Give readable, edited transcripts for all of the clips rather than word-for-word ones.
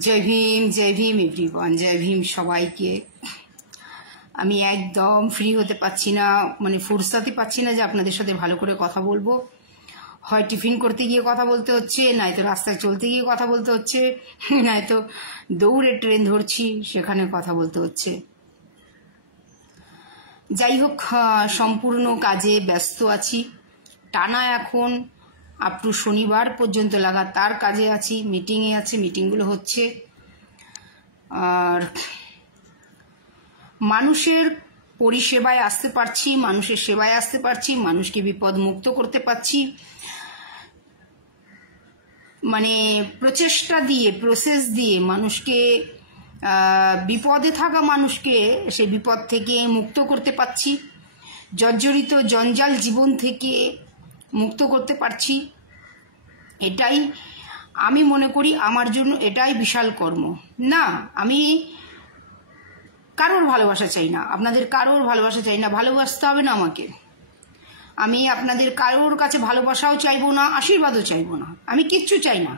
জয় Bhim everyone, জয় ভীম সবাইকে। আমি একদম ফ্রি হতে পারছি না, মানে ফুরসাতে পাচ্ছি না যে আপনাদের সাথে ভালো করে কথা বলবো। হয় টিফিন করতে গিয়ে কথা বলতে হচ্ছে, নয়তো রাস্তায় চলতে গিয়ে কথা বলতে হচ্ছে, নয়তো দৌড়ে ট্রেন ধরছি সেখানে কথা বলতে হচ্ছে। যাই হোক, সম্পূর্ণ কাজে ব্যস্ত আছি। টানা এখন আপ টু শনিবার পর্যন্ত লাগাতার কাজে আছি, মিটিংয়ে আছি, মিটিংগুলো হচ্ছে। আর মানুষের পরিষেবায় আসতে পারছি, মানুষের সেবায় আসতে পারছি, মানুষকে বিপদ মুক্ত করতে পারছি। মানে প্রচেষ্টা দিয়ে, প্রসেস দিয়ে মানুষকে, বিপদে থাকা মানুষকে সেই বিপদ থেকে মুক্ত করতে পারছি, জর্জরিত জঞ্জাল জীবন থেকে মুক্ত করতে পারছি। এটাই আমি মনে করি আমার জন্য এটাই বিশাল কর্ম। না, আমি কারোর ভালোবাসা চাই না, আপনাদের কারোর ভালোবাসা চাই না, ভালোবাসতে হবে না আমাকে। আমি আপনাদের কারোর কাছে ভালোবাসাও চাইবো না, আশীর্বাদও চাইবো না, আমি কিচ্ছু চাই না।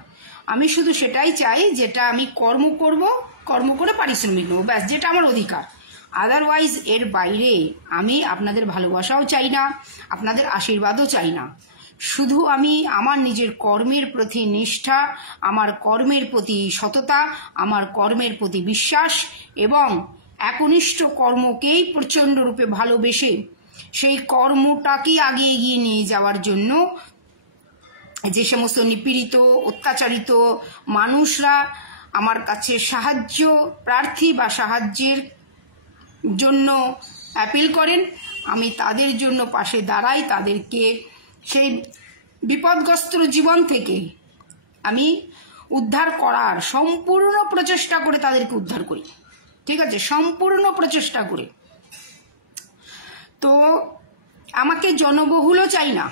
আমি শুধু সেটাই চাই যেটা আমি কর্ম করব, কর্ম করে পারিশ্রমিক নেবো, ব্যাস, যেটা আমার অধিকার। আদারওয়াইজ এর বাইরে আমি আপনাদের ভালোবাসাও চাই না, আপনাদের আশীর্বাদও চাই না। শুধু আমি আমার নিজের কর্মের প্রতি নিষ্ঠা, আমার কর্মের প্রতি সততা, আমার কর্মের প্রতি বিশ্বাস এবং একনিষ্ঠ কর্মকেই প্রচণ্ড রূপে ভালোবেসে সেই কর্মটাকে আগে এগিয়ে নিয়ে যাওয়ার জন্য যে সমস্ত নিপীড়িত, অত্যাচারিত মানুষরা আমার কাছে সাহায্য প্রার্থী বা সাহায্যের জন্য অ্যাপিল করেন, আমি তাদের জন্য পাশে দাঁড়াই, তাদেরকে সেই বিপদগ্রস্ত জীবন থেকে আমি উদ্ধার করার সম্পূর্ণ প্রচেষ্টা করে তাদেরকে উদ্ধার করি। ঠিক আছে, সম্পূর্ণ প্রচেষ্টা করে। তো আমাকে জনবহুলও চাই না,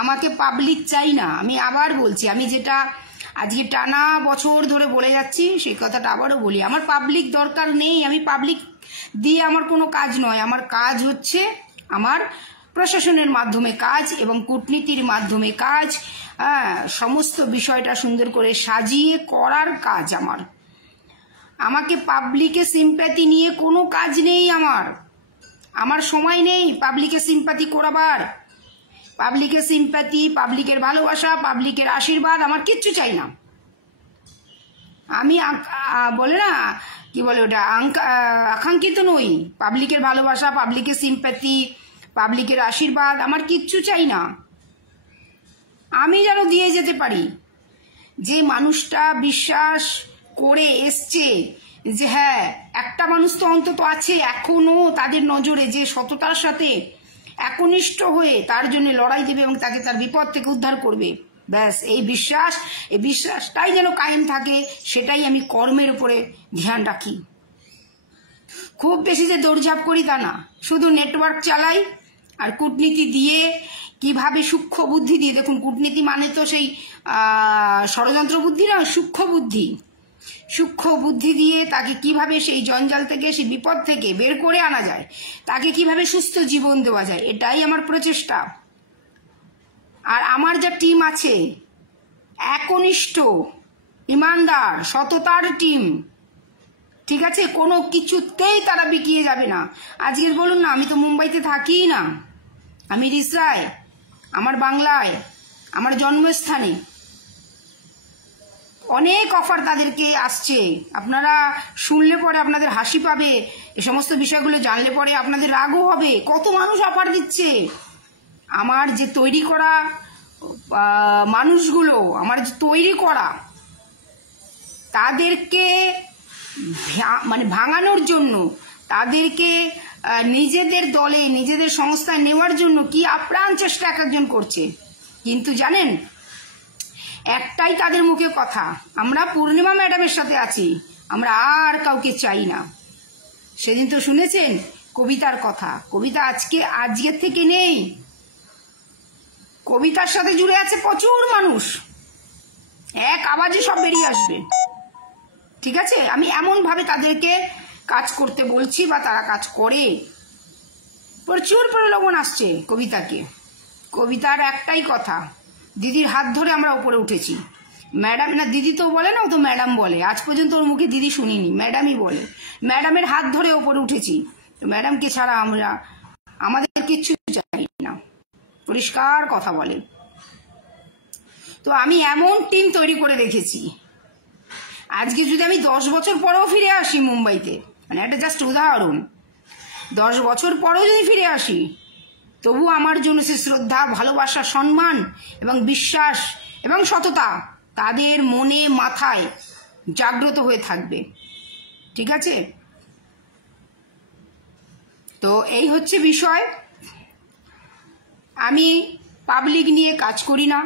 আমাকে পাবলিক চাই না। আমি আবার বলছি, আমি যেটা আজকে টানা বছর ধরে বলে যাচ্ছি সেই কথাটা আবারও বলি, আমার পাবলিক দরকার নেই। আমি পাবলিক দিয়ে আমার কোনো কাজ নয়, আমার কাজ হচ্ছে আমার প্রশাসনের মাধ্যমে কাজ এবং কূটনীতির মাধ্যমে কাজ, সমস্ত বিষয়টা সুন্দর করে সাজিয়ে করার কাজ আমার। আমাকে পাবলিকের সিম্প্যাথি নিয়ে কোনো কাজ নেই, আমার সময় নেই পাবলিকের সিম্প্যাথি করাবার। পাবলিকের সিম্প্যাথি, পাবলিকের ভালোবাসা, পাবলিকের আশীর্বাদ আমার কিচ্ছু চাই না। আমি বলে না, কি বলে ওটা, আকাঙ্ক্ষিত নই। পাবলিকের ভালোবাসা, পাবলিকের সিম্প্যাথি, পাবলিকের আশীর্বাদ আমার কিচ্ছু চাই না। আমি যেন দিয়ে যেতে পারি। যে মানুষটা বিশ্বাস করে এসছে যে হ্যাঁ, একটা মানুষ তো অন্তত আছে এখনো তাদের নজরে যে সততার সাথে একনিষ্ঠ হয়ে তার জন্য লড়াই দেবে এবং তাকে তার বিপদ থেকে উদ্ধার করবে, ব্যাস, এই বিশ্বাসটাই যেন কায়েম থাকে, সেটাই আমি কর্মের উপরে ধ্যান রাখি। খুব বেশি যে দৌড়ঝাঁপ করি তা না, শুধু নেটওয়ার্ক চালাই আর কূটনীতি দিয়ে, কিভাবে সূক্ষ্ম বুদ্ধি দিয়ে, দেখুন কূটনীতি মানে তো সেই ষড়যন্ত্র বুদ্ধি না, সূক্ষ্ম বুদ্ধি দিয়ে তাকে কিভাবে সেই জঞ্জাল থেকে, সেই বিপদ থেকে বের করে আনা যায়, তাকে কিভাবে সুস্থ জীবন দেওয়া যায়, এটাই আমার প্রচেষ্টা। আর আমার যা টিম আছে, একনিষ্ঠ, ইমানদার, সততার টিম, ঠিক আছে, কোনো কিছুতেই তারা বিকিয়ে যাবে না। আজকের বলুন না, আমি তো মুম্বাইতে থাকি না, আমি রিসরায়, আমার বাংলায়, আমার জন্মস্থানে। অনেক অফার তাদেরকে আসছে, আপনারা শুনলে পরে আপনাদের হাসি পাবে, এ সমস্ত বিষয়গুলো জানলে পরে আপনাদের রাগও হবে। কত মানুষ অফার দিচ্ছে। আমার যে তৈরি করা মানুষগুলো, আমার যে তৈরি করা, তাদেরকে মানে ভাঙানোর জন্য, তাদেরকে নিজেদের দলে, নিজেদের সংস্থায় নেওয়ার জন্য কি আপ্রাণ চেষ্টা এক একজন করছে। কিন্তু জানেন, একটাই তাদের মুখে কথা, আমরা পূর্ণিমা ম্যাডামের সাথে আছি, আমরা আর কাউকে চাই না। সেদিন তো শুনেছেন কবিতার কথা, কবিতা আজকের থেকে নেই, কবিতার সাথে জুড়ে আছে প্রচুর মানুষ, এক আওয়াজে সব বেরিয়ে আসবে। ঠিক আছে, আমি এমন ভাবে তাদেরকে কাজ করতে বলছি বা তারা কাজ করে। প্রচুর প্রলোভন আসছে কবিতাকে। কবিতার একটাই কথা, দিদির হাত ধরে আমরা উপরে উঠেছি, ম্যাডাম না, দিদি তো বলে না, ও তো ম্যাডাম বলে। আজ পর্যন্ত ওর মুখে দিদি শুনিনি, ম্যাডামই বলে। ম্যাডামের হাত ধরে ওপরে উঠেছি, তো ম্যাডামকে ছাড়া আমাদের কিচ্ছু চাই না, পরিষ্কার কথা বলে। তো আমি এমন টিম তৈরি করে রেখেছি, আজকে যদি আমি 10 বছর পরেও ফিরে আসি মুম্বাইতে, মানে একটা জাস্ট উদাহরণ, 10 বছর পরেও যদি ফিরে আসি, তবু আমার জন্য সে শ্রদ্ধা, ভালোবাসা, সম্মান এবং বিশ্বাস এবং সততা তাদের মনে মাথায় জাগ্রত হয়ে থাকবে। ঠিক আছে? তো এই হচ্ছে বিষয়। আমি পাবলিক নিয়ে কাজ করি না,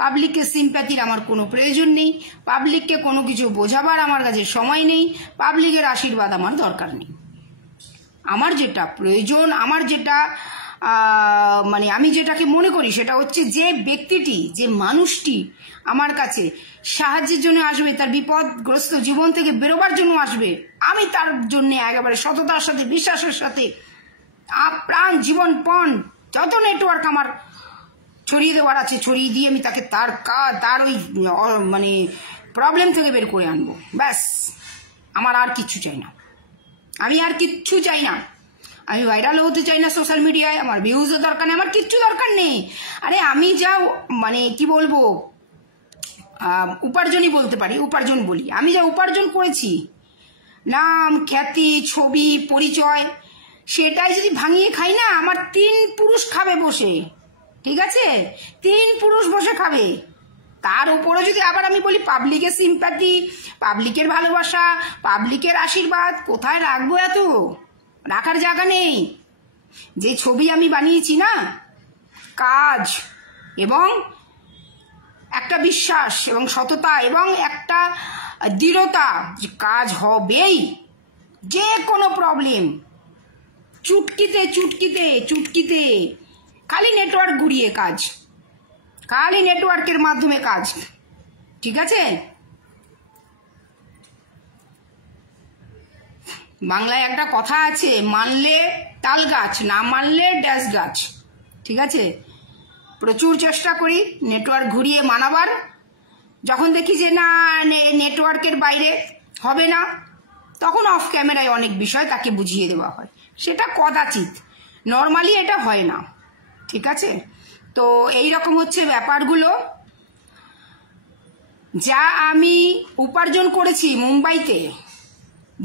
পাবলিকের সিম্প্যাথির আমার কোনো প্রয়োজন নেই, পাবলিককে কোনো কিছু বোঝাবার আমার কাছে সময় নেই, পাবলিকের আশীর্বাদ আমার দরকার নেই। আমার যেটা প্রয়োজন, আমার যেটা মানে আমি যেটাকে মনে করি সেটা হচ্ছে যে ব্যক্তিটি, যে মানুষটি আমার কাছে সাহায্যের জন্য আসবে, তার বিপদগ্রস্ত জীবন থেকে বেরোবার জন্য আসবে, আমি তার জন্য একেবারে সততার সাথে, বিশ্বাসের সাথে প্রাণ, জীবনপণ, যত নেটওয়ার্ক আমার ছড়িয়ে দেওয়ার আছে ছড়িয়ে দিয়ে আমি তাকে তার ওই মানে প্রবলেম থেকে বের করে আনবো। ব্যাস, আমার আর কিচ্ছু চাই না, আমি আর কিচ্ছু চাই না। আমি ভাইরালও হতে চাই না সোশ্যাল মিডিয়ায়, আমার ভিউজও দরকার নেই, আমার কিচ্ছু দরকার নেই। আরে আমি যা মানে কি বলবো, উপার্জনই বলতে পারি, উপার্জন বলি, আমি যা উপার্জন করেছি, নাম, খ্যাতি, ছবি, পরিচয়, সেটাই যদি ভাঙিয়ে খাই না, আমার 3 পুরুষ খাবে বসে। ঠিক আছে? 3 পুরুষ বসে খাবে। তার উপরে যদি আবার আমি বলি পাবলিকের সিম্প্যাথি, পাবলিকের ভালোবাসা, পাবলিকের আশীর্বাদ, কোথায় রাখবো? এত রাখার জায়গা নেই। যে ছবি আমি বানিয়েছি না, কাজ এবং একটা বিশ্বাস এবং সততা এবং একটা দৃঢ়তা যে কাজ হবেই, যে কোনো প্রবলেম চুটকিতে চুটকিতে চুটকিতে, খালি নেটওয়ার্ক ঘুরিয়ে কাজ, খালি নেটওয়ার্কের মাধ্যমে কাজ। ঠিক আছে? বাংলায় একটা কথা আছে, মানলে তাল গাছ, না মানলে ড্যাশ গাছ। ঠিক আছে? প্রচুর চেষ্টা করি নেটওয়ার্ক ঘুরিয়ে মানাবার। যখন দেখি যে না, নেটওয়ার্কের বাইরে হবে না, তখন অফ ক্যামেরায় অনেক বিষয় তাকে বুঝিয়ে দেওয়া হয়। সেটা কদাচিৎ, নর্মালি এটা হয় না। ঠিক আছে? তো এই রকম হচ্ছে ব্যাপারগুলো। যা আমি উপার্জন করেছি মুম্বাইতে,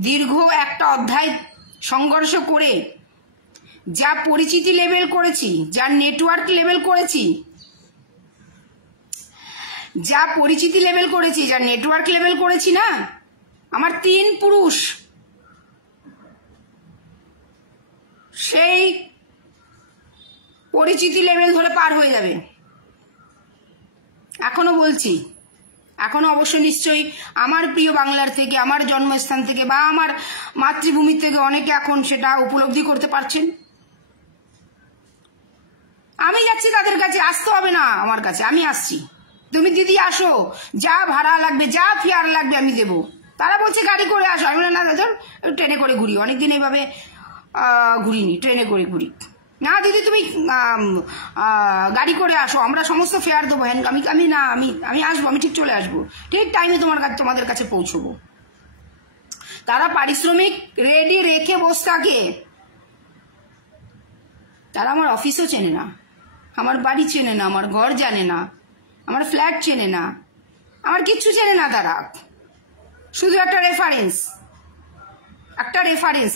দীর্ঘ একটা অধ্যায় সংঘর্ষ করে, যা পরিচিতি লেভেল করেছি, যা নেটওয়ার্ক লেভেল করেছি, যা পরিচিতি লেভেল করেছি, যা নেটওয়ার্ক লেভেল করেছি না, আমার 3 পুরুষ সেই পরিচিতি লেভেল ধরে পার হয়ে যাবে। এখনো বলছি, এখনো অবশ্য নিশ্চয়ই আমার প্রিয় বাংলার থেকে, আমার জন্মস্থান থেকে বা আমার মাতৃভূমি থেকে অনেকে এখন সেটা উপলব্ধি করতে পারছেন। আমি যাচ্ছি তাদের কাছে, আসতে হবে না আমার কাছে, আমি আসছি। তুমি দিদি আসো, যা ভাড়া লাগবে, যা ফেয়ার লাগবে আমি দেবো। তারা বলছে গাড়ি করে আসো, আমি বললাম না দাদা, ট্রেনে করে ঘুরি, অনেকদিন এইভাবে ঘুরিনি, ট্রেনে করে ঘুরি। না দিদি তুমি গাড়ি করে আসো, আমরা সমস্ত ফেয়ার দেবো। হ্যাঁ আমি না, আমি আসবো, আমি ঠিক চলে আসবো, ঠিক টাইমে তোমাদের কাছে পৌঁছবো। তারা পারিশ্রমিক রেডি রেখে বসে থাকে। তারা আমার অফিসও চেনে না, আমার বাড়ি চেনে না, আমার ঘর জানে না, আমার ফ্ল্যাট চেনে না, আমার কিচ্ছু চেনে না। তারা শুধু একটা রেফারেন্স,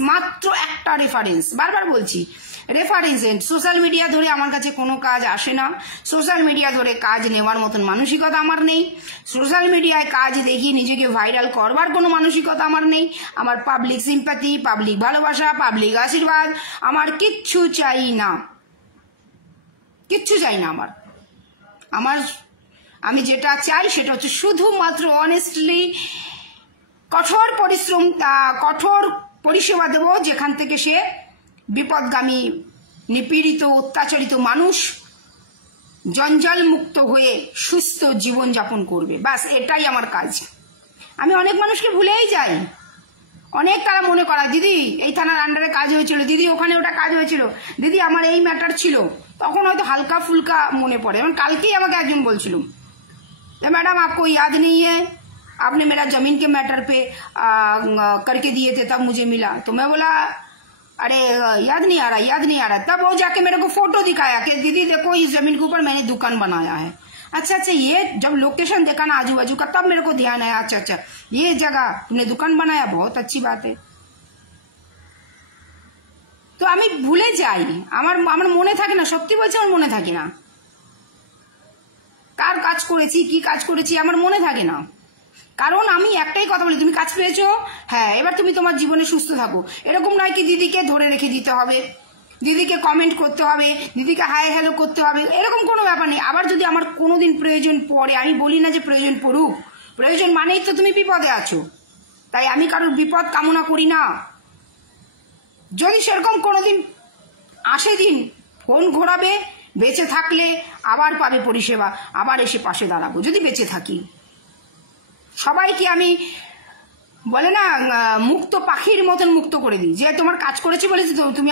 মাত্র একটা রেফারেন্স। বারবার বলছি, রেফারেন্স। সোশ্যাল মিডিয়া ধরে আমার কাছে কোনো কাজ আসে না, সোশ্যাল মিডিয়া ধরে কাজ নেওয়ার মতন মানসিকতা আমার নেই, সোশ্যাল মিডিয়ায় কাজ দেখিয়ে নিজেকে ভাইরাল করবার কোনো মানসিকতা আমার নেই। আমার পাবলিক সিম্প্যাথি, পাবলিক ভালোবাসা, পাবলিক আশীর্বাদ আমার কিচ্ছু চাই না, কিচ্ছু চাই না। আমি যেটা চাই সেটা হচ্ছে শুধুমাত্র অনেস্টলি কঠোর পরিশ্রম, কঠোর পরিষেবা দেব, যেখান থেকে সে বিপদগামী, নিপীড়িত, অত্যাচারিত মানুষ জঞ্জাল মুক্ত হয়ে সুস্থ জীবন যাপন করবে। ব্যাস এটাই আমার কাজ। আমি অনেক মানুষকে ভুলেই যাই, অনেক তারা মনে করা, দিদি এই থানার আন্ডারে কাজ হয়েছিল, দিদি ওখানে ওটা কাজ হয়েছিল, দিদি আমার এই ম্যাটার ছিল, তখন হয়তো হালকা ফুলকা মনে পড়ে। এবং কালকেই আমাকে একজন বলছিল मैडम आपको याद नहीं है, आपने मेरा जमीन के मैटर पे करके दिए थे, तब मुझे मिला। तो मैं बोला अरे याद नहीं आ रहा। तब वो जाके मेरे को फोटो दिखाया कि दीदी देखो इस जमीन के ऊपर मैंने दुकान बनाया है। अच्छा, ये जब लोकेशन देखा ना आजू बाजू का, तब मेरे को ध्यान आया, अच्छा ये जगह तुमने दुकान बनाया, बहुत अच्छी बात है। তো আমি ভুলে যাই, আমার মনে থাকে না, সত্যি বলছি আমার মনে থাকে না কার কাজ করেছি, কি কাজ করেছি, আমার মনে থাকে না। কারণ আমি একটাই কথা বলি, তুমি কাজ পেয়েছো, হ্যাঁ এবার তুমি তোমার জীবনে সুস্থ থাকো। এরকম নয় কি দিদিকে ধরে রেখে দিতে হবে, দিদিকে কমেন্ট করতে হবে, দিদিকে হাই হ্যালো করতে হবে, এরকম কোনো ব্যাপার নেই। আবার যদি আমার কোনোদিন প্রয়োজন পড়ে, আমি বলি না যে প্রয়োজন পড়ুক, প্রয়োজন মানেই তো তুমি বিপদে আছো, তাই আমি কারোর বিপদ কামনা করি না। যদি সেরকম কোনোদিন আসে দিন, ফোন ঘোরাবে, বেঁচে থাকলে আবার পাবে পরিষেবা, আবার এসে পাশে দাঁড়াবো যদি বেঁচে থাকি। সবাইকে আমি বলে না মুক্ত পাখির মতন মুক্ত করে দিই, যে তোমার কাজ করেছি বলেছি তো তুমি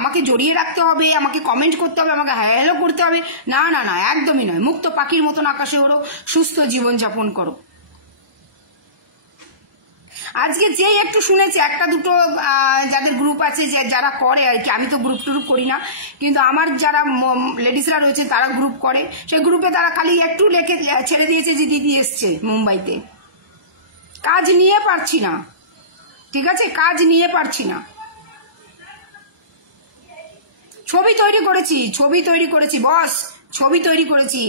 আমাকে জড়িয়ে রাখতে হবে, আমাকে কমেন্ট করতে হবে, আমাকে হ্যালো করতে হবে, না না না, একদমই নয়। মুক্ত পাখির মতন আকাশে ওড়ো, সুস্থ জীবনযাপন করো। আজকে যে একটু শুনেছে একটা দুটো যাদের গ্রুপ আছে, যে যারা করে আর কি, আমি তো গ্রুপ টুরুপ করি না, কিন্তু আমার যারা লেডিসরা রয়েছে তারা গ্রুপ করে, সেই গ্রুপে তারা খালি একটু লেখে ছেড়ে দিয়েছে যে দিদি এসছে মুম্বাইতে। কাজ নিয়ে পারছি না, ঠিক আছে, কাজ নিয়ে পারছি না। ছবি তৈরি করেছি বস, ছবি তৈরি করেছি।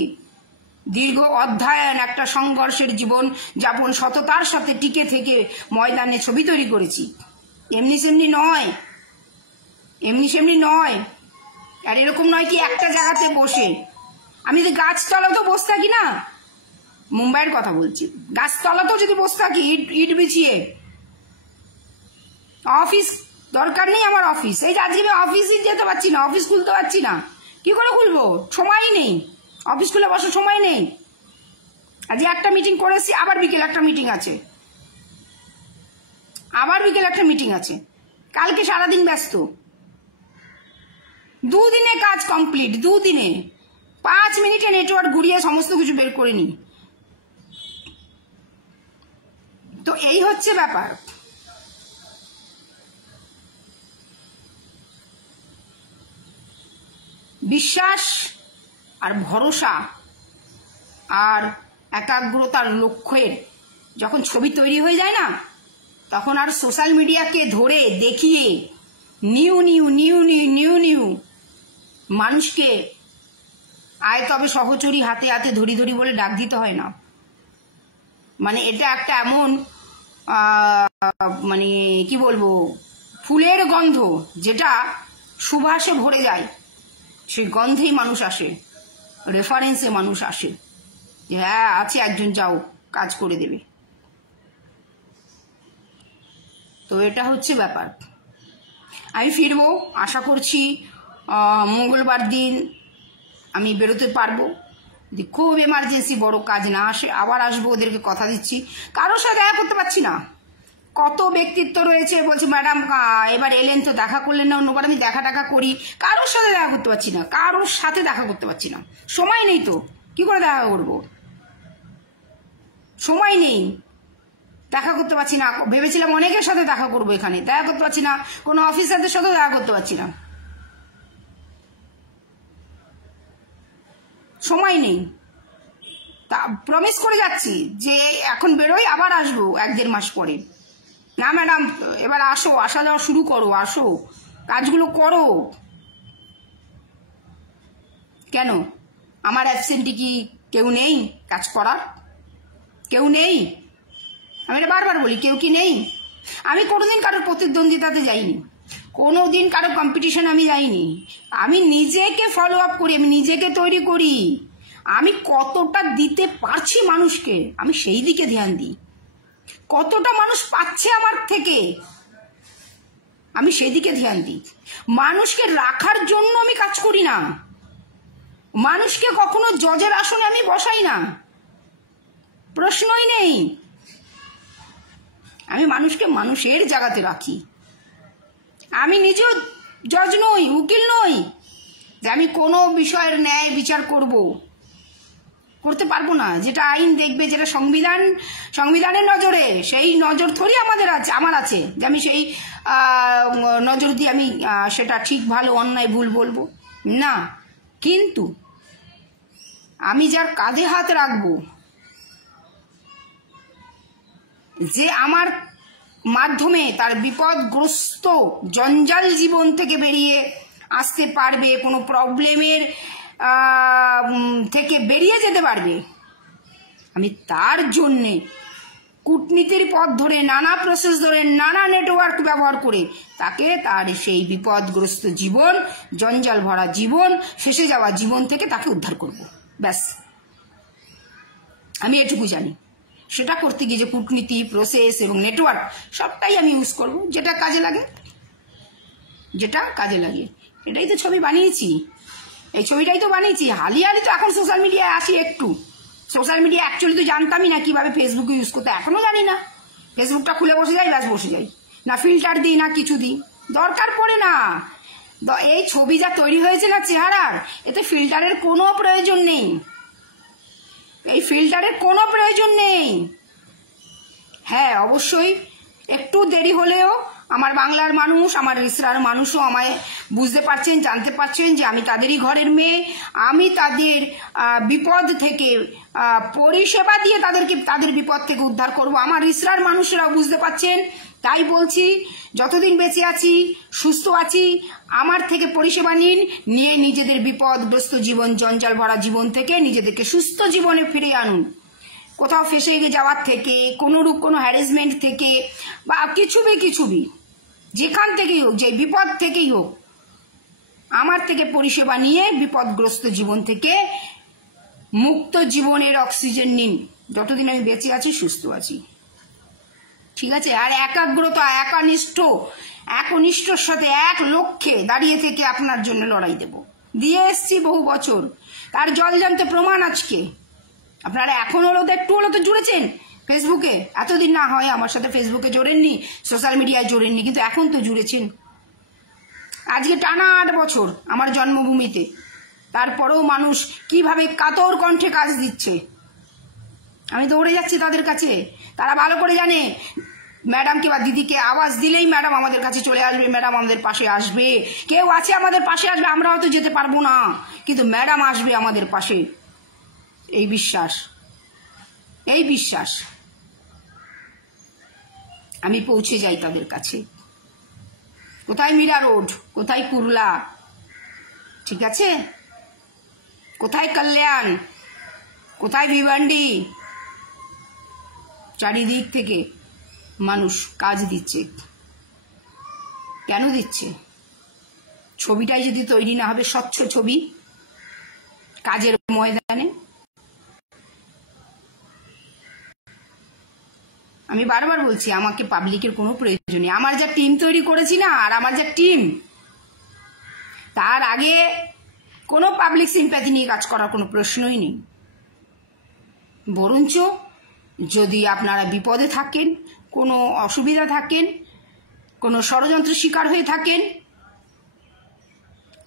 দীর্ঘ অধ্যয়ন, একটা সংঘর্ষের জীবন যাপন, সততার সাথে টিকে থেকে ময়দানে ছবি তৈরি করেছি। এমনি সেমনি নয়। আর এরকম নয় কি একটা জায়গাতে বসে, আমি যদি গাছতলাতেও বসে থাকি না, মুম্বাইয়ের কথা বলছি, গাছতলাতেও যদি বসে থাকি ইট বিছিয়ে, অফিস দরকার নেই আমার অফিস। এই যে আজকে আমি অফিসে যেতে পারছি না, অফিস খুলতে পারছি না, কি করে খুলবো, সময় নেই, অফিস খুলে বসার সময় নেই। আজকে একটা মিটিং করেছি, আবার বিকেল একটা মিটিং আছে, কালকে সারাদিন ব্যস্ত। দুদিনে কাজ কমপ্লিট, দুদিনে 5 মিনিটে নেটওয়ার্ক ঘুরিয়ে সমস্ত কিছু বের করে নি। তো এই হচ্ছে ব্যাপার। বিশ্বাস আর ভরসা আর একাগ্রতার লক্ষ্যের যখন ছবি তৈরি হয়ে যায় না, তখন আর সোশ্যাল মিডিয়াকে ধরে দেখিয়ে নিউ মানুষকে আয় তবে সহচরী হাতে হাতে ধরি বলে ডাক দিতে হয় না। মানে এটা একটা এমন মানে কি বলবো, ফুলের গন্ধ যেটা সুবাসে ভরে যায়, সেই গন্ধেই মানুষ আসে, রেফারেন্সে মানুষ আসে যে হ্যাঁ আছে একজন, যাও কাজ করে দেবে। তো এটা হচ্ছে ব্যাপার। আমি ফিরবো, আশা করছি মঙ্গলবার দিন আমি বেরোতে পারবো। যদি খুব এমার্জেন্সি বড় কাজ না আসে আবার আসবো, ওদেরকে কথা দিচ্ছি। কারোর সাথে দেখা করতে পারছি না, কত ব্যক্তিত্ব রয়েছে, বলছি ম্যাডাম এবার এলেন তো দেখা করলেন না, অন্যবার আমি দেখা করি, কারোর সাথে দেখা করতে পারছি না, সময় নেই তো, কি করে দেখা করবো, সময় নেই, দেখা করতে পারছি না। ভেবেছিলাম অনেকের সাথে দেখা করবো, এখানে দেখা করতে পারছি না, কোনো অফিসারদের সাথেও দেখা করতে পারছি না, সময় নেই। তা প্রমিস করে যাচ্ছি যে এখন বেরোই, আবার আসবো 1-1.5 মাস পরে। না ম্যাডাম এবার আসো, আসা যাওয়া শুরু করো, আসো কাজগুলো করো। কেন আমার অ্যাবসেন্টে কি কেউ নেই কাজ করার? কেউ নেই? আমি এটা বারবার বলি, কেউ কি নেই? আমি কোনোদিন কারোর প্রতিদ্বন্দ্বিতাতে যাইনি, কোনোদিন কারো কম্পিটিশন আমি যাইনি। আমি নিজেকে ফলো আপ করি, আমি নিজেকে তৈরি করি। আমি কতটা দিতে পারছি মানুষকে, আমি সেই দিকে ধ্যান দিই। কতটা মানুষ পাচ্ছে আমার থেকে, আমি সেই দিকে ধ্যান দিই। মানুষকে রাখার জন্য আমি কাজ করি না, মানুষকে কখনো জজের আসনে আমি বসাই না, প্রশ্নই নেই। আমি মানুষকে মানুষের জায়গাতে রাখি। আমি নিজেও জজ নই, উকিল নই যে আমি কোনো বিষয়ের ন্যায় বিচার করব। করতে পারবো না। যেটা আইন দেখবে, যেটা সংবিধানের নজরে, সেই নজর থরি আমাদের আছে, আমার আছে, যে আমি সেই নজর দিয়ে আমি সেটা ঠিক ভালো অন্যায় ভুল বলবো না। কিন্তু আমি যার কাঁধে হাত রাখবো, যে আমার মাধ্যমে তার বিপদগ্রস্ত জঞ্জাল জীবন থেকে বেরিয়ে আসতে পারবে, কোনো প্রবলেমের থেকে বেরিয়ে যেতে পারবে, আমি তার জন্যে কূটনীতির পথ ধরে, নানা প্রসেস ধরে, নানা নেটওয়ার্ক ব্যবহার করে তাকে তার সেই বিপদগ্রস্ত জীবন, জঞ্জাল ভরা জীবন, ফেসে যাওয়া জীবন থেকে তাকে উদ্ধার করব। ব্যাস, আমি এটুকু জানি। সেটা করতে গিয়ে যে কূটনীতি, প্রসেস এবং নেটওয়ার্ক সবটাই আমি ইউজ করব, যেটা কাজে লাগে, যেটা কাজে লাগে। এটাই তো ছবি বানিয়েছি, এই ছবিটাই তো বানিয়েছি। হালি তো এখন সোশ্যাল মিডিয়ায় আসি একটু। সোশ্যাল মিডিয়া অ্যাকচুয়ালি তো জানতামই না কিভাবে ফেসবুক ইউজ করতে, এখনো জানি না। ফেসবুকটা খুলে বসে যাই, ব্যাস বসে যাই, না ফিল্টার দিই না কিছু দিই, দরকার পড়ে না। এই ছবি যা তৈরি হয়েছে না চেহারার, এতে ফিল্টারের কোনো প্রয়োজন নেই, এই ফিল্টারের কোনো প্রয়োজন নেই। হ্যাঁ, অবশ্যই একটু দেরি হলেও আমার বাংলার মানুষ, আমার রিসরার মানুষও আমায় বুঝতে পারছেন, জানতে পারছেন যে আমি তাদেরই ঘরের মেয়ে। আমি তাদের বিপদ থেকে পরিষেবা দিয়ে তাদের বিপদ থেকে উদ্ধার করব। আমার রিসরার মানুষরাও বুঝতে পারছেন। তাই বলছি, যতদিন বেঁচে আছি, সুস্থ আছি, আমার থেকে পরিষেবা নিয়ে নিজেদের বিপদগ্রস্ত জীবন, জঞ্জাল ভরা জীবন থেকে নিজেদেরকে সুস্থ জীবনে ফিরিয়ে আনুন। কোথাও ফেসে যাওয়ার থেকে, কোনোরূপ কোনো হ্যারাসমেন্ট থেকে বা কিছুবি যেখান থেকেই হোক, যে বিপদ থেকেই হোক, আমার থেকে পরিষেবা নিয়ে বিপদগ্রস্ত জীবন থেকে মুক্ত জীবনের অক্সিজেন নিন, যতদিন আমি বেঁচে আছি, সুস্থ আছি। ঠিক আছে? আর একাগ্রতা, একনিষ্ঠর সাথে এক লক্ষ্যে দাঁড়িয়ে থেকে আপনার জন্য লড়াই দেব। দিয়ে এসছি বহু বছর, তার জলজান্ত প্রমাণ আজকে। আপনারা এখন হলো তো, একটু হলো তো জুড়েছেন ফেসবুকে। এতদিন না হয় আমার সাথে ফেসবুকে জোড়েননি, সোশ্যাল মিডিয়ায় জোড়েননি, কিন্তু এখন তো জুড়েছেন। আজকে টানা 8 বছর আমার জন্মভূমিতে, তারপরেও মানুষ কিভাবে কাতর কণ্ঠে কাজ দিচ্ছে, আমি দৌড়ে যাচ্ছি তাদের কাছে। তারা ভালো করে জানে ম্যাডামকে বা দিদিকে আওয়াজ দিলেই ম্যাডাম আমাদের কাছে চলে আসবে, ম্যাডাম আমাদের পাশে আসবে। কেউ আছে আমাদের পাশে আসবে, আমরা হয়তো যেতে পারবো না, কিন্তু ম্যাডাম আসবে আমাদের পাশে। এই বিশ্বাস আমি পৌঁছে যাই তাদের কাছে। কোথায় মীরা রোড, কোথায় কুরলা, ঠিক আছে, কোথায় কল্যাণ, কোথায় ভিভান্ডি, চারিদিক থেকে মানুষ কাজ দিচ্ছে। কেন দিচ্ছে? ছবিটাই যদি তৈরি না হবে স্বচ্ছ ছবি কাজের ময়দানে। আমি বারবার বলছি, আমাকে পাবলিকের কোনো প্রয়োজন নেই। আমার যা টিম তৈরি করেছি না, আর আমার যা টিম, তার আগে কোনো পাবলিক সিম্প্যাথি নিয়ে কাজ করার কোনো প্রশ্নই নেই। বরঞ্চ যদি আপনারা বিপদে থাকেন, কোনো অসুবিধা থাকেন, কোনো ষড়যন্ত্র শিকার হয়ে থাকেন,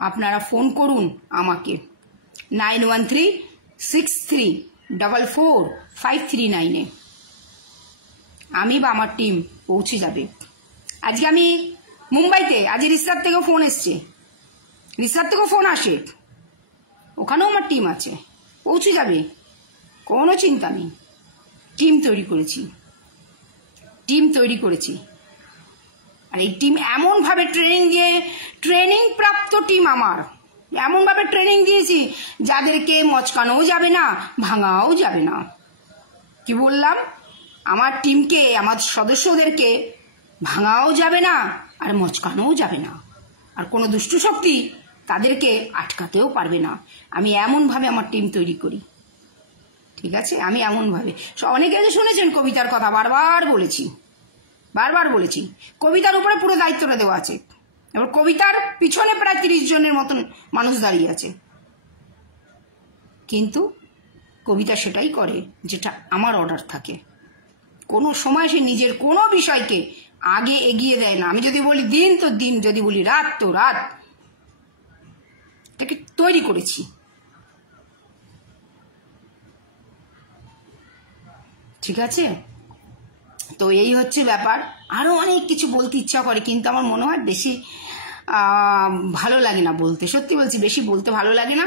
আপনারা ফোন করুন আমাকে 9136344539-এ। আমি বা আমার টিম পৌঁছে যাবে। আজকে আমি মুম্বাইতে, আজ রিসার থেকেও ফোন এসছে, রিসার থেকেও ফোন আসে, ওখানেও আমার টিম আছে, পৌঁছে যাবে, কোনো চিন্তা নেই। টিম তৈরি করেছি। আর এই টিম এমনভাবে ট্রেনিং প্রাপ্ত টিম আমার, এমনভাবে ট্রেনিং দিয়েছি যাদেরকে মচকানোও যাবে না, ভাঙাও যাবে না। কি বললাম? আমার টিমকে, আমার সদস্যদেরকে ভাঙাও যাবে না আর মচকানোও যাবে না, আর কোনো দুষ্টু শক্তি তাদেরকে আটকাতেও পারবে না। আমি এমনভাবে আমার টিম তৈরি করি, ঠিক আছে? আমি এমনভাবে, অনেকে যে শুনেছেন কবিতার কথা, বারবার বলেছি। কবিতার উপরে পুরো দায়িত্বটা দেওয়া আছে। এবার কবিতার পিছনে প্রায় 30 জনের মতন মানুষ দাঁড়িয়ে আছে, কিন্তু কবিতা সেটাই করে যেটা আমার অর্ডার থাকে। কোনো সময় সে নিজের কোনো বিষয়কে আগে এগিয়ে দেয় না। আমি যদি বলি দিন তো দিন, যদি বলি রাত তো রাত। এটাকে তৈরি করেছি। ঠিক আছে? তো এই হচ্ছে ব্যাপার। আরো অনেক কিছু বলতে ইচ্ছা করে, কিন্তু আমার মনে হয় বেশি ভালো লাগে না বলতে, সত্যি বলছি, বেশি বলতে ভালো লাগে না।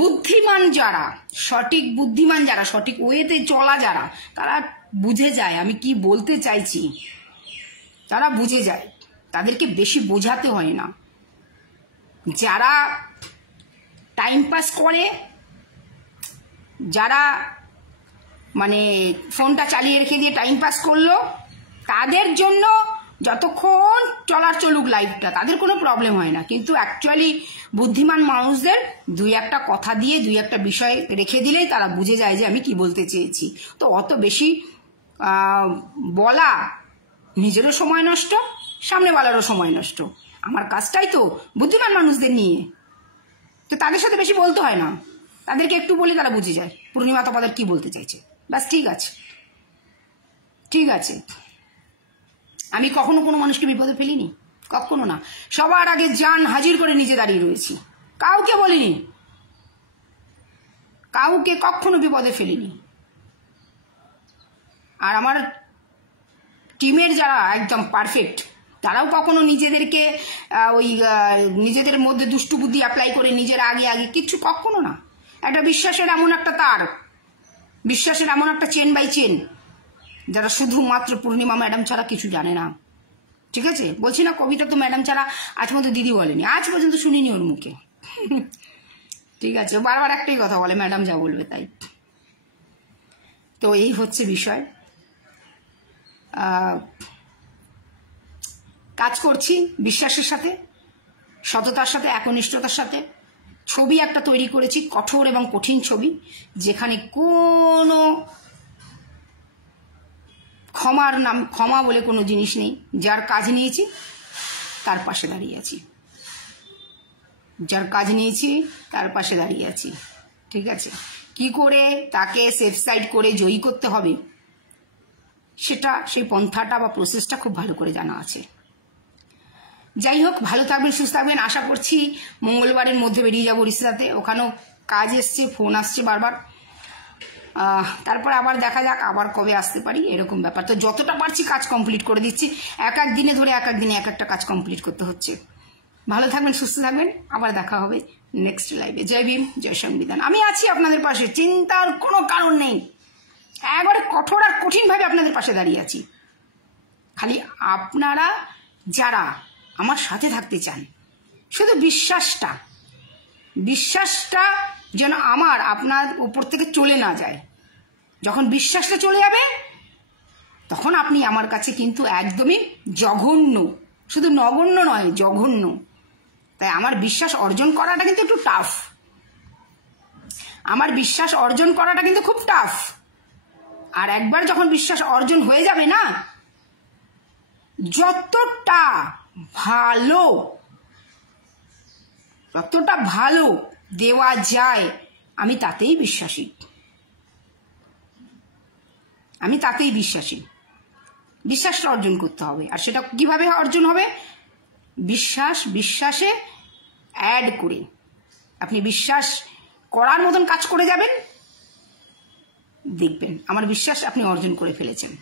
বুদ্ধিমান যারা, সঠিক বুদ্ধিমান যারা, সঠিক ওয়েতে চলা যারা, তারা বুঝে যায় আমি কি বলতে চাইছি, তারা বুঝে যায়, তাদেরকে বেশি বোঝাতে হয় না। যারা টাইম পাস করে, যারা মানে ফোনটা চালিয়ে রেখে দিয়ে টাইম পাস করলো, তাদের জন্য যতক্ষণ চলার চলুক লাইফটা, তাদের কোনো প্রবলেম হয় না। কিন্তু অ্যাকচুয়ালি বুদ্ধিমান মানুষদের দুই একটা কথা দিয়ে, দুই একটা বিষয় রেখে দিলেই তারা বুঝে যায় যে আমি কি বলতে চেয়েছি। তো অত বেশি বলা নিজেরও সময় নষ্ট, সামনেওয়ালারও সময় নষ্ট। আমার কাজটাই তো বুদ্ধিমান মানুষদের নিয়ে, তো তাদের সাথে বেশি বলতে হয় না, তাদেরকে একটু বলে তারা বুঝে যায় পূর্ণিমা তপাদার কি বলতে চাইছে, ব্যাস। ঠিক আছে, ঠিক আছে। আমি কখনো কোনো মানুষকে বিপদে ফেলিনি, কখনো না। সবার আগে জান হাজির করে নিজে দাঁড়িয়ে রয়েছি, কাউকে বলিনি, কাউকে কখনো বিপদে ফেলিনি। আর আমার টিমের যারা একদম পারফেক্ট, তারাও কখনো নিজেদেরকে ওই নিজেদের মধ্যে দুষ্টু বুদ্ধি অ্যাপ্লাই করে নিজের আগে আগে কিচ্ছু, কখনো না। একটা বিশ্বাসের এমন একটা তার, বিশ্বাসের এমন একটা চেন বাই চেন, যারা শুধুমাত্র পূর্ণিমা ম্যাডাম ছাড়া কিছু জানে না। ঠিক আছে, বলছি না কবিতা তো ম্যাডাম ছাড়া আজ পর্যন্ত দিদি বলেনি, আজ পর্যন্ত শুনিনি ওর মুখে। ঠিক আছে, বারবার একটাই কথা বলে, ম্যাডাম যা বলবে তাই। তো এই হচ্ছে বিষয়। কাজ করছি বিশ্বাসের সাথে, সততার সাথে, একনিষ্ঠতার সাথে। ছবি একটা তৈরি করেছি, কঠোর এবং কঠিন ছবি, যেখানে কোনো ক্ষমা বলে কোনো জিনিস নেই। যার কাজ নিয়েছি তার পাশে দাঁড়িয়ে আছি, যার কাজ নিয়েছি তার পাশে দাঁড়িয়ে আছি। ঠিক আছে, কি করে তাকে সেফ সাইড করে জয়ী করতে হবে, সেটা সেই পন্থাটা বা প্রসেসটা খুব ভালো করে জানা আছে। যাই হোক, ভালো থাকবেন, সুস্থ থাকবেন। আশা করছি মঙ্গলবারের মধ্যে বেরিয়ে যাবো উড়িষ্যাতে, ওখানেও কাজ এসছে, ফোন আসছে বারবার। তারপর আবার দেখা যাক আবার কবে আসতে পারি, এরকম ব্যাপার। তো যতটা পারছি কাজ কমপ্লিট করে দিচ্ছি, এক এক দিনে ধরে এক এক দিনে এক একটা কাজ কমপ্লিট করতে হচ্ছে। ভালো থাকবেন, সুস্থ থাকবেন, আবার দেখা হবে নেক্সট লাইভে। জয় ভীম, জয় সংবিধান। আমি আছি আপনাদের পাশে, চিন্তার কোনো কারণ নেই, একবারে কঠোর আর কঠিনভাবে আপনাদের পাশে দাঁড়িয়ে আছি। খালি আপনারা যারা আমার সাথে থাকতে চান, শুধু বিশ্বাসটা যেন আমার আপনার উপর থেকে চলে না যায়। যখন বিশ্বাসটা চলে যাবে, তখন আপনি আমার কাছে কিন্তু একদমই জঘন্য, শুধু নগণ্য নয়, জঘন্য। তাই আমার বিশ্বাস অর্জন করাটা কিন্তু একটু টাফ, আমার বিশ্বাস অর্জন করাটা কিন্তু খুব টাফ। আর একবার যখন বিশ্বাস অর্জন হয়ে যাবে না, যতটা ভালো দেওয়া যায়, আমি তাতেই বিশ্বাসী, বিশ্বাসটা অর্জন করতে হবে। আর সেটা কিভাবে অর্জন হবে? বিশ্বাসে অ্যাড করে আপনি বিশ্বাস করার মতন কাজ করে যাবেন, দেখবেন আমার বিশ্বাস আপনি অর্জন করে ফেলেছেন।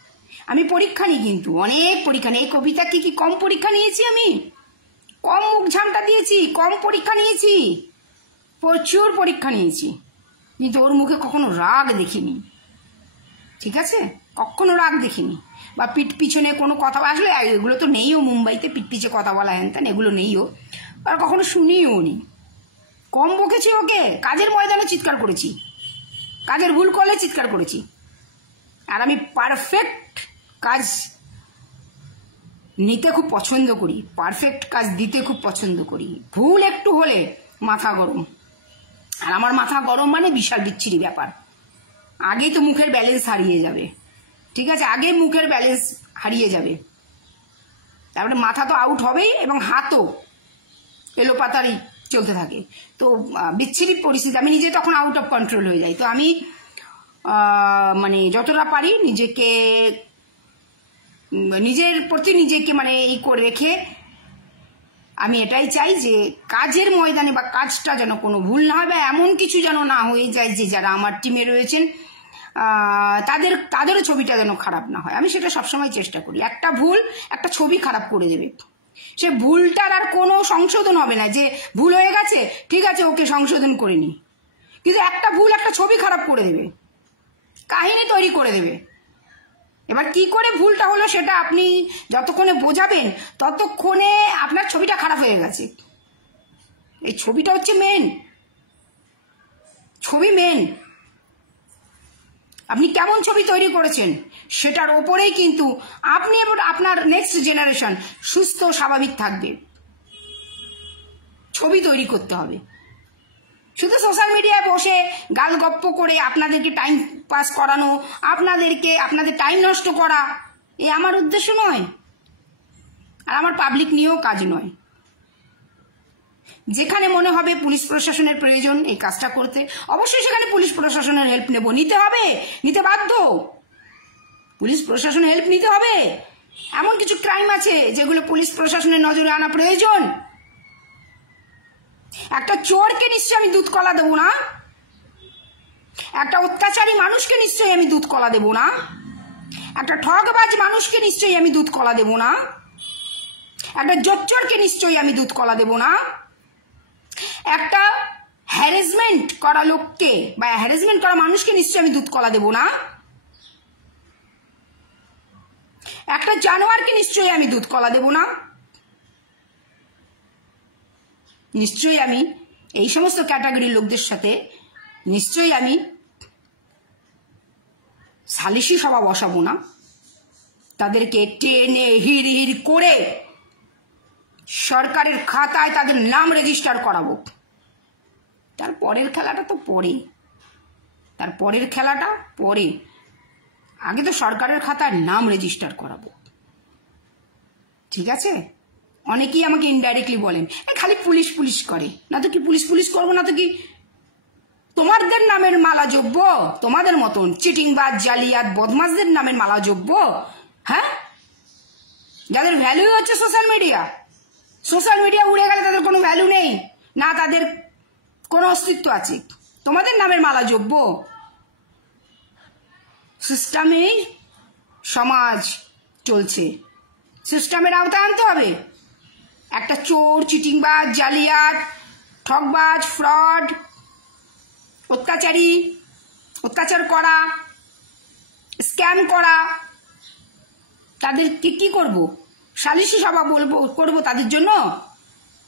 আমি পরীক্ষা নিই, কিন্তু অনেক পরীক্ষা নিই। এই কবিতা কি কম পরীক্ষা নিয়েছি? আমি কম মুখ ঝামটা দিয়েছি, কম পরীক্ষা নিয়েছি, প্রচুর পরীক্ষা নিয়েছি, কিন্তু ওর মুখে কখনো রাগ দেখিনি। ঠিক আছে, কখনো রাগ দেখিনি। বা পিছনে কোনো কথা, আসলে এগুলো তো নেইও মুম্বাইতে, পিছে কথা বলা হ্যান, এগুলো নেইও, আর কখনো শুনিও নি। কম বকেছি ওকে, কাজের ময়দানে চিৎকার করেছি, কাজের ভুল করলে চিৎকার করেছি। আর আমি পারফেক্ট কাজ নিতে খুব পছন্দ করি, পারফেক্ট কাজ দিতে খুব পছন্দ করি। ভুল একটু হলে মাথা গরম, আর আমার মাথা গরম মানে বিশাল বিচ্ছিরি ব্যাপার। আগে তো মুখের ব্যালেন্স হারিয়ে যাবে। ঠিক আছে, আগে মুখের ব্যালেন্স হারিয়ে যাবে, তারপরে মাথা তো আউট হবেই, এবং হাতও এলোপাতারি চলতে থাকে। তো বিচ্ছিরি পরিস্থিতি, আমি নিজে তখন আউট অফ কন্ট্রোল হয়ে যাই। তো আমি মানে যতটা পারি নিজের প্রতি নিজেকে মানে এই করে রেখে আমি এটাই চাই যে কাজের ময়দানে বা কাজটা যেন কোনো ভুল না হয়, বা এমন কিছু যেন না হয়ে যায় যে যারা আমার টিমে রয়েছেন তাদেরও ছবিটা যেন খারাপ না হয়। আমি সেটা সবসময় চেষ্টা করি। একটা ভুল একটা ছবি খারাপ করে দেবে, সে ভুলটার আর কোনো সংশোধন হবে না, যে ভুল হয়ে গেছে ঠিক আছে ওকে সংশোধন করে নি, কিন্তু একটা ভুল একটা ছবি খারাপ করে দেবে, কাহিনী তৈরি করে দেবে। এবার কি করে ভুলটা হলো সেটা আপনি যতক্ষণে বোঝাবেন ততক্ষণে আপনার ছবিটা খারাপ হয়ে গেছে। এই ছবিটা হচ্ছে মেন, ছবি মেন। আপনি কেমন ছবি তৈরি করেছেন সেটার ওপরেই কিন্তু আপনি এবং আপনার নেক্সট জেনারেশন সুস্থ স্বাভাবিক থাকবে। ছবি তৈরি করতে হবে। শুধু সোশ্যাল মিডিয়ায় বসে গাল গপ্প করে আপনাদেরকে টাইম পাস করানো, আপনাদের টাইম নষ্ট করা, এ আমার উদ্দেশ্য নয়, আর আমার পাবলিক নিয়েও কাজ নয়। যেখানে মনে হবে পুলিশ প্রশাসনের প্রয়োজন এই কাজটা করতে, অবশ্যই সেখানে পুলিশ প্রশাসনের হেল্প নেব, নিতে হবে, নিতে বাধ্য। পুলিশ প্রশাসনের হেল্প নিতে হবে। এমন কিছু ক্রাইম আছে যেগুলো পুলিশ প্রশাসনের নজরে আনা প্রয়োজন। একটা চোরকে নিশ্চয়ই আমি দুধ কলা দেবো না, একটা অত্যাচারী মানুষকে নিশ্চয়ই আমি দুধ কলা দেবো না, একটা ঠগবাজ মানুষকে নিশ্চয়ই আমি দুধ কলা দেবো না, একটা জোচ্চোরকে নিশ্চয়ই আমি দুধ কলা দেবো না, একটা হ্যারাসমেন্ট করা লোককে বা হ্যারাসমেন্ট করা মানুষকে নিশ্চয়ই আমি দুধ কলা দেবো না, একটা জানোয়ারকে নিশ্চয়ই আমি দুধ কলা দেবো না। নিশ্চয়ই আমি এই সমস্ত ক্যাটাগরির লোকদের সাথে নিশ্চয়ই আমি সালিশি সভা বসাবো না, তাদেরকে টেনে হিড় করে সরকারের খাতায় তাদের নাম রেজিস্টার করাবো। তারপরের খেলাটা তো পরে, তারপরের খেলাটা পরে, আগে তো সরকারের খাতায় নাম রেজিস্টার করাবো। ঠিক আছে? অনেকেই আমাকে ইনডাইরেক্টলি বলেন খালি পুলিশ পুলিশ করে, না তো কি পুলিশ পুলিশ করবো না তো কি তোমাদের নামের মালা জপব, তোমাদের মতন চিটিংবাজ জালিয়াত বদমাশদের নামের মালা জপব? হ্যাঁ, যাদের ভ্যালু হচ্ছে সোশ্যাল মিডিয়া, সোশ্যাল মিডিয়া উড়ে গেলে তাদের কোনো ভ্যালু নেই, না তাদের কোনো অস্তিত্ব আছে, তোমাদের নামের মালা জপব? সিস্টেমেই সমাজ চলছে, সিস্টেমের আওতায় আনতে হবে। একটা চোর, চিটিংবাজ, জালিয়াত, ঠকবাজ, ফ্রড, অত্যাচার করা, স্ক্যাম করা, তাদেরকে কি করব? সালিশি সভা করবো তাদের জন্য,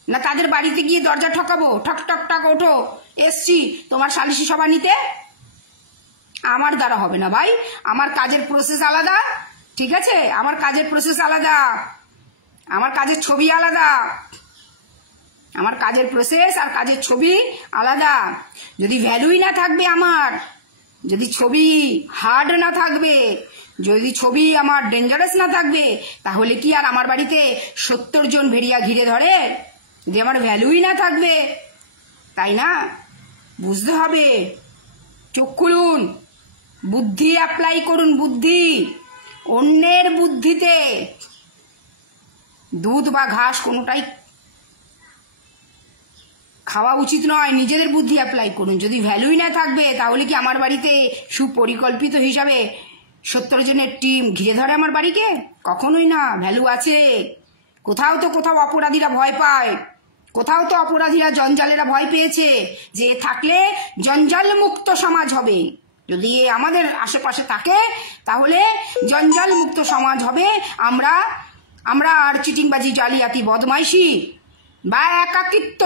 না তাদের বাড়িতে গিয়ে দরজা ঠকাবো, ঠক ঠক ঠক ওঠো এসছি তোমার সালিশি সভা নিতে? আমার দ্বারা হবে না ভাই, আমার কাজের প্রসেস আলাদা। ঠিক আছে, আমার কাজের প্রসেস আলাদা, আমার কাজের ছবি আলাদা, আমার কাজের প্রসেস আর কাজের ছবি আলাদা। যদি ভ্যালুই না থাকবে আমার, যদি ছবি হার্ড না থাকবে, যদি ছবি আমার ডেঞ্জারাস না থাকবে, তাহলে কি আর আমার বাড়িতে 70 জন ভেড়িয়া ঘিরে ধরে? যদি আমার ভ্যালুই না থাকবে, তাই না? বুঝতে হবে, চোখ খুলুন, বুদ্ধি অ্যাপ্লাই করুন, বুদ্ধি। অন্যের বুদ্ধিতে দুধ বা ঘাস কোনোটাই খাওয়া উচিত নয়, নিজেদের বুদ্ধি অ্যাপ্লাই করুন। যদি ভ্যালুই না থাকবে তাহলে কি আমার বাড়িতে সুপরিকল্পিত হিসাবে 70 জনের টিম ঘিরে ধরে আমার বাড়িকে? কখনোই না। ভ্যালু আছে। কোথাও তো কোথাও অপরাধীরা ভয় পায়, কোথাও তো অপরাধীরা জঞ্জালেরা ভয় পেয়েছে যে থাকলে জঞ্জাল মুক্ত সমাজ হবে। যদি আমাদের আশেপাশে থাকে তাহলে জঞ্জাল মুক্ত সমাজ হবে। আমরা আর চিটিংবাজি, জালিয়াতি, বদমাইশি বা একাকিত্ব,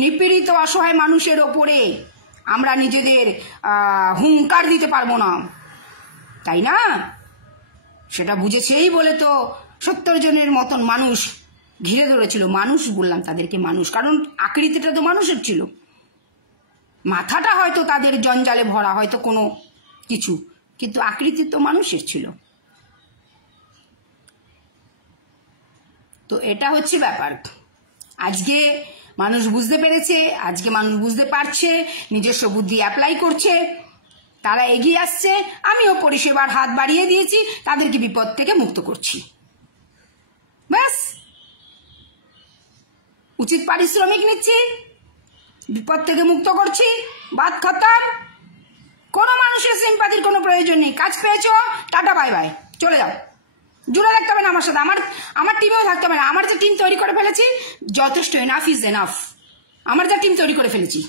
নিপীড়িত অসহায় মানুষের ওপরে আমরা নিজেদের হুঙ্কার দিতে পারবো না, তাই না? সেটা বুঝেছেই বলে তো 70 জনের মতন মানুষ ঘিরে ধরেছিল। মানুষ বললাম তাদেরকে, মানুষ, কারণ আকৃতিটা তো মানুষের ছিল, মাথাটা হয়তো তাদের জঞ্জালে ভরা, হয়তো কোনো কিছু, কিন্তু আকৃতি তো মানুষের ছিল। তো এটা হচ্ছে ব্যাপার। আজকে মানুষ বুঝতে পেরেছে, আজকে মানুষ বুঝতে পারছে, নিজস্ব বুদ্ধি অ্যাপ্লাই করছে, তারা এগিয়ে আসছে। আমিও পরিষেবার হাত বাড়িয়ে দিয়েছি, তাদেরকে বিপদ থেকে মুক্ত করছি। ব্যাস, উচিত পারিশ্রমিক নিচ্ছি, বিপদ থেকে মুক্ত করছি, বাদ খতম। মানুষের সিম্পাথির কোনো প্রয়োজন নেই। কাজ পেয়েছো, টাটা বাই বাই, চলে যাও। জুড়ে থাকতে হবে না আমার সাথে, আমার টিমেও থাকতে হবে না। আমার যে টিম তৈরি করে ফেলেছি যথেষ্ট, এনাফ ইজ এনাফ। আমার যা টিম তৈরি করে ফেলেছি,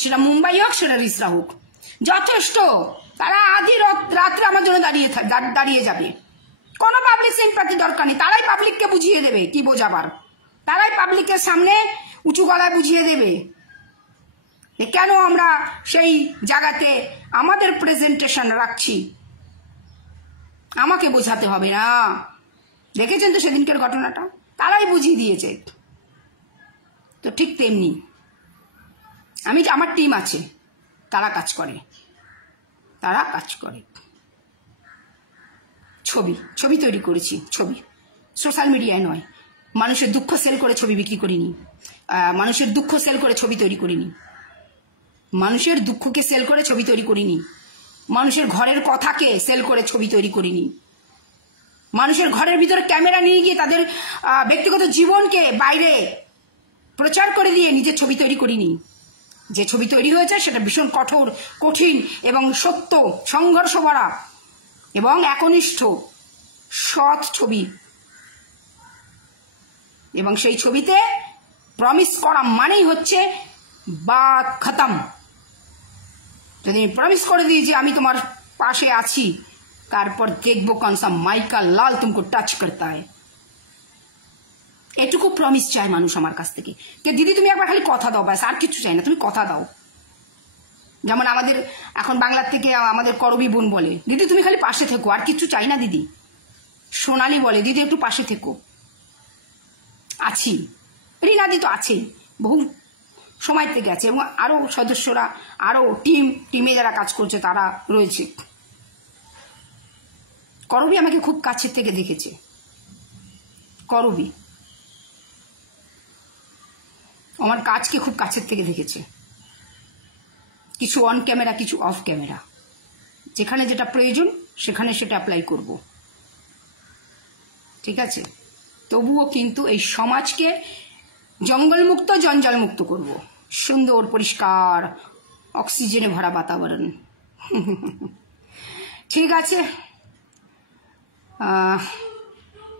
সেটা মুম্বাই হোক, সেটা রিসরা হোক, যথেষ্ট। তারা আধি রাত্রে আমার জন্য দাঁড়িয়ে যাবে। কোনো পাবলিক সিম্পাথি দরকার নেই। তারাই পাবলিককে বুঝিয়ে দেবে কি বোঝাবার, তারাই পাবলিকের সামনে উঁচু গলায় বুঝিয়ে দেবে কেন আমরা সেই জায়গাতে আমাদের প্রেজেন্টেশন রাখছি। আমাকে বোঝাতে হবে না। দেখেছেন তো সেদিনকার ঘটনাটা, তারাই বুঝিয়ে দিয়েছে। তো ঠিক তেমনি আমার টিম আছে, তারা কাজ করে, ছবি তৈরি করেছি, ছবি সোশ্যাল মিডিয়ায় নয়। মানুষের দুঃখ সেল করে ছবি বিক্রি করিনি, মানুষের দুঃখ সেল করে ছবি তৈরি করিনি, মানুষের দুঃখকে সেল করে ছবি তৈরি করিনি, মানুষের ঘরের কথাকে সেল করে ছবি তৈরি করিনি, মানুষের ঘরের ভিতরে ক্যামেরা নিয়ে গিয়ে তাদের ব্যক্তিগত জীবনকে বাইরে প্রচার করে দিয়ে নিজের ছবি তৈরি করিনি। যে ছবি তৈরি হয়েছে সেটা ভীষণ কঠোর, কঠিন এবং সত্য, সংঘর্ষ ভরা এবং একনিষ্ঠ সৎ ছবি। এবং সেই ছবিতে প্রমিস করা মানেই হচ্ছে বাত খতম। যদি আমি প্রমিস করে দিই যে আমি তোমার পাশে আছি, তারপর দেখবো কনসা মাইকা লাল তুমকো টাচ করতা है। এটুকু প্রমিস চায় মানুষ আমার কাছ থেকে, যে দিদি তুমি একবার খালি কথা দাও, ব্যাস, আর কিছু চাই না, তুমি কথা দাও। যেমন আমাদের এখন বাংলার থেকে আমাদের করবী বোন বলে, দিদি তুমি খালি পাশে থেকো, আর কিছু চাই না দিদি। সোনালি বলে, দিদি একটু পাশে থেকো। আছি, রিনাদি তো আছে, বহু সময় থেকে আছে, এবং আরো সদস্যরা, আরো টিমে যারা কাজ করছে তারা রয়েছে। করবী আমাকে খুব কাছের থেকে দেখেছে, করবী আমার কাজকে খুব কাছের থেকে দেখেছে, কিছু অন ক্যামেরা, কিছু অফ ক্যামেরা। যেখানে যেটা প্রয়োজন সেখানে সেটা অ্যাপ্লাই করব, ঠিক আছে। তবুও কিন্তু এই সমাজকে জঙ্গলমুক্ত, জঞ্জালমুক্ত করব, সুন্দর পরিষ্কার অক্সিজেনে ভরা বাতাবরণ। ঠিক আছে,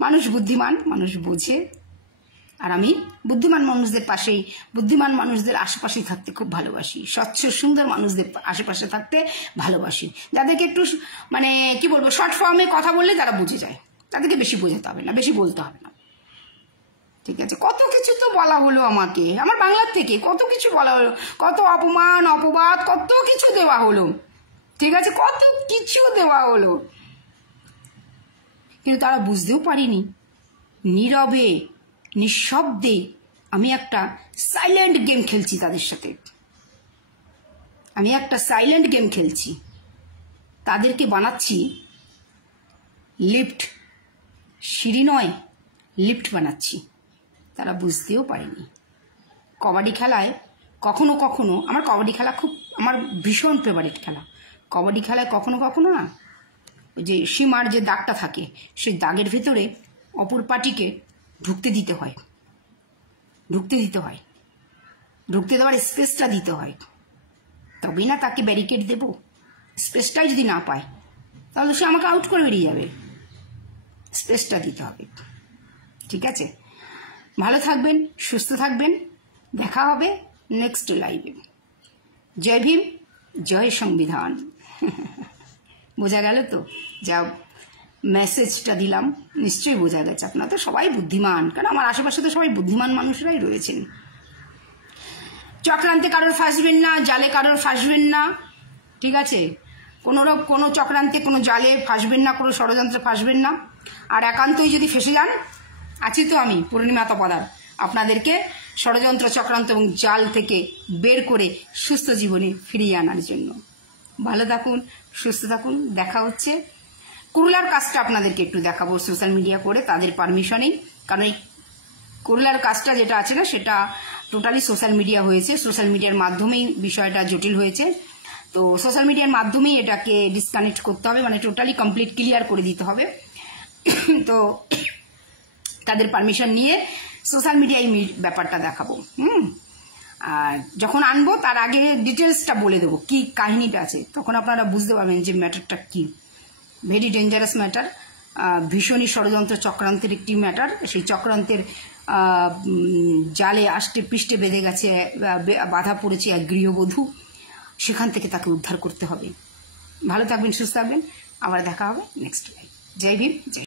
মানুষ বুদ্ধিমান, মানুষ বোঝে, আর আমি বুদ্ধিমান মানুষদের পাশেই, বুদ্ধিমান মানুষদের আশেপাশেই থাকতে খুব ভালোবাসি। স্বচ্ছ সুন্দর মানুষদের আশেপাশে থাকতে ভালোবাসি, যাদেরকে একটু মানে কি বলবো, শর্ট ফর্মে কথা বললে তারা বুঝে যায়, তাদেরকে বেশি বোঝাতে হবে না, বেশি বলতে হবে না, ঠিক আছে। কত কিছু তো বলা হলো আমাকে, আমার বাংলার থেকে কত কিছু বলা হলো, কত অপমান অপবাদ কত কিছু দেওয়া হলো, ঠিক আছে, কত কিছু দেওয়া হলো, কিন্তু তারা বুঝতেও পারিনি। নীরবে নিঃশব্দে আমি একটা সাইলেন্ট গেম খেলছি তাদের সাথে, আমি একটা সাইলেন্ট গেম খেলছি, তাদেরকে বানাচ্ছি লিফট, সিঁড়ি নয় লিফট বানাচ্ছি। তারা বুঝতেও পারেনি। কবাডি খেলায় কখনো কখনো, আমার কবাডি খেলা খুব, আমার ভীষণ ফেভারিট খেলা। কবাডি খেলায় কখনো কখনো না, ওই যে সীমার যে দাগটা থাকে, সেই দাগের ভেতরে অপর পার্টিকে ঢুকতে দেওয়ার স্পেসটা দিতে হয়, তবেই না তাকে ব্যারিকেড দেব। স্পেসটাই যদি না পায় তাহলে সে আমাকে আউট করে বেরিয়ে যাবে। স্পেসটা দিতে হবে, ঠিক আছে। ভালো থাকবেন, সুস্থ থাকবেন, দেখা হবে নেক্সট লাইভে। জয় ভীম, জয় সংবিধান। বোঝা গেল তো? যা মেসেজটা দিলাম নিশ্চয়ই বোঝা গেছে। আপনারা তো সবাই বুদ্ধিমান, কারণ আমার আশেপাশে তো সবাই বুদ্ধিমান মানুষরাই রয়েছেন। চক্রান্তে কারোর ফাঁসবেন না, জালে কারোর ফাঁসবেন না, ঠিক আছে। কোনো চক্রান্তে, কোনো জালে ফাঁসবেন না, কোনো ষড়যন্ত্রে ফাঁসবেন না। আর একান্তই যদি ফেসে যান, আছি তো আমি পূর্ণিমা তপাদার, আপনাদেরকে ষড়যন্ত্র, চক্রান্ত এবং জাল থেকে বের করে সুস্থ জীবনে ফিরিয়ে আনার জন্য। ভালো থাকুন, সুস্থ থাকুন, দেখা হচ্ছে। কুরলার কাজটা আপনাদেরকে একটু দেখাবো সোশ্যাল মিডিয়া করে, তাদের পারমিশনেই, কারণ এই কুরলার কাজটা যেটা আছে না, সেটা টোটালি সোশ্যাল মিডিয়া হয়েছে, সোশ্যাল মিডিয়ার মাধ্যমেই বিষয়টা জটিল হয়েছে। তো সোশ্যাল মিডিয়ার মাধ্যমেই এটাকে ডিসকানেক্ট করতে হবে, মানে টোটালি কমপ্লিট ক্লিয়ার করে দিতে হবে। তো তাদের পারমিশন নিয়ে সোশ্যাল মিডিয়ায় ব্যাপারটা দেখাবো। আর যখন আনবো তার আগে ডিটেলসটা বলে দেবো কি কাহিনীটা আছে, তখন আপনারা বুঝতে পারবেন যে ম্যাটারটা কি। ভেরি ডেঞ্জারাস ম্যাটার, ভীষণই ষড়যন্ত্র চক্রান্তের একটি ম্যাটার। সেই চক্রান্তের জালে আষ্টে পৃষ্ঠে বেঁধে গেছে, বাধা পড়েছে এক গৃহবধূ, সেখান থেকে তাকে উদ্ধার করতে হবে। ভালো থাকবেন, সুস্থ থাকবেন, আবার দেখা হবে নেক্সট লাইভ। জয় ভীম, জয়।